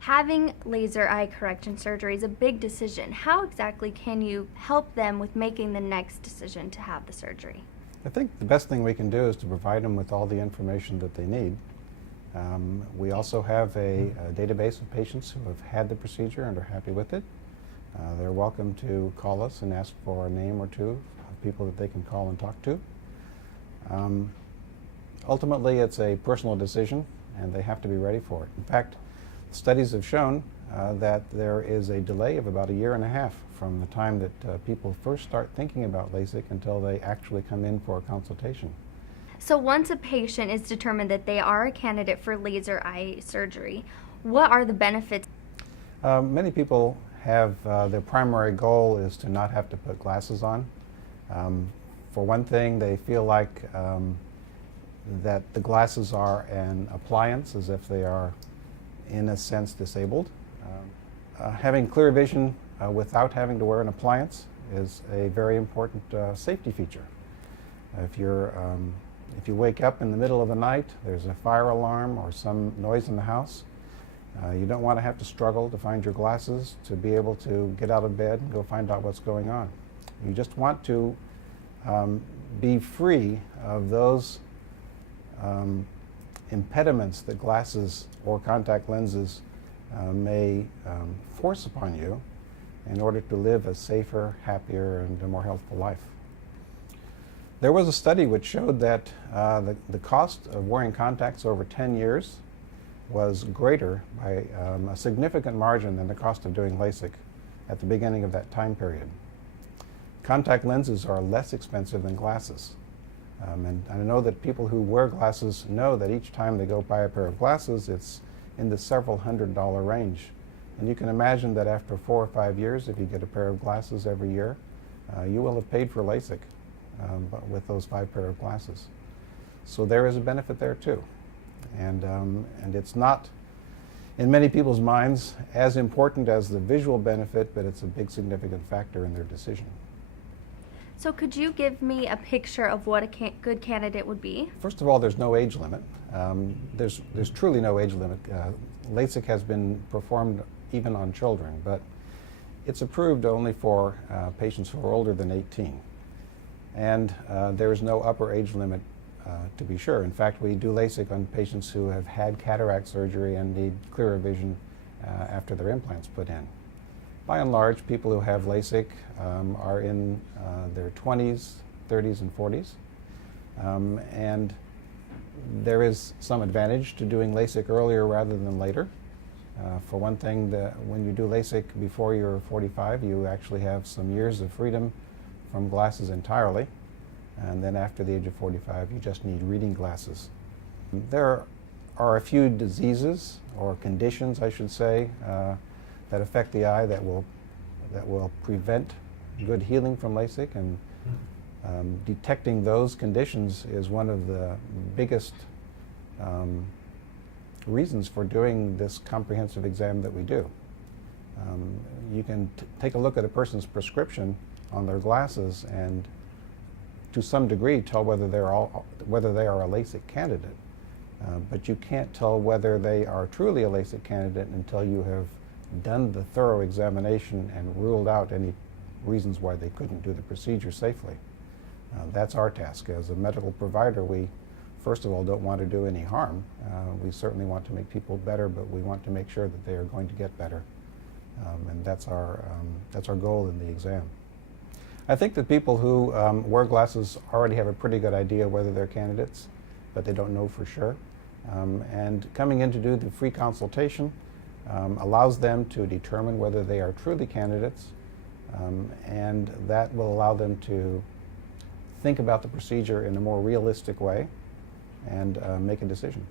Having laser eye correction surgery is a big decision. How exactly can you help them with making the next decision to have the surgery? I think the best thing we can do is to provide them with all the information that they need. We also have a database of patients who have had the procedure and are happy with it. They're welcome to call us and ask for a name or two of people that they can call and talk to. Ultimately, it's a personal decision, and they have to be ready for it. In fact, studies have shown that there is a delay of about 1.5 years from the time that people first start thinking about LASIK until they actually come in for a consultation. So once a patient is determined that they are a candidate for laser eye surgery, what are the benefits? Many people have their primary goal is to not have to put glasses on. For one thing, they feel like that the glasses are an appliance, as if they are, in a sense, disabled. Having clear vision without having to wear an appliance is a very important safety feature. If you wake up in the middle of the night, there's a fire alarm or some noise in the house, you don't want to have to struggle to find your glasses to be able to get out of bed and go find out what's going on. You just want to be free of those impediments that glasses or contact lenses may force upon you in order to live a safer, happier, and a more healthful life. There was a study which showed that the cost of wearing contacts over 10 years was greater by a significant margin than the cost of doing LASIK at the beginning of that time period. Contact lenses are less expensive than glasses. And I know that people who wear glasses know that each time they go buy a pair of glasses, it's in the several $100 range. And you can imagine that after 4 or 5 years, if you get a pair of glasses every year, you will have paid for LASIK but with those 5 pair of glasses. So there is a benefit there too. And it's not, in many people's minds, as important as the visual benefit, but it's a big significant factor in their decision. So could you give me a picture of what a good candidate would be? First of all, there's no age limit. There's truly no age limit. LASIK has been performed even on children, but it's approved only for patients who are older than 18. And there is no upper age limit to be sure. In fact, we do LASIK on patients who have had cataract surgery and need clearer vision after their implants put in. By and large, people who have LASIK are in their 20s, 30s, and 40s. And there is some advantage to doing LASIK earlier rather than later. For one thing, when you do LASIK before you're 45, you actually have some years of freedom from glasses entirely. And then after the age of 45, you just need reading glasses. There are a few diseases, or conditions, I should say, that affect the eye that will prevent good healing from LASIK, and detecting those conditions is one of the biggest reasons for doing this comprehensive exam that we do. You can take a look at a person's prescription on their glasses and to some degree tell whether they are a LASIK candidate, but you can't tell whether they are truly a LASIK candidate until you have done the thorough examination and ruled out any reasons why they couldn't do the procedure safely. That's our task. As a medical provider, we first of all don't want to do any harm. We certainly want to make people better, but we want to make sure that they are going to get better. And that's our goal in the exam. I think that people who wear glasses already have a pretty good idea whether they're candidates, but they don't know for sure. And coming in to do the free consultation allows them to determine whether they are truly candidates, and that will allow them to think about the procedure in a more realistic way and make a decision.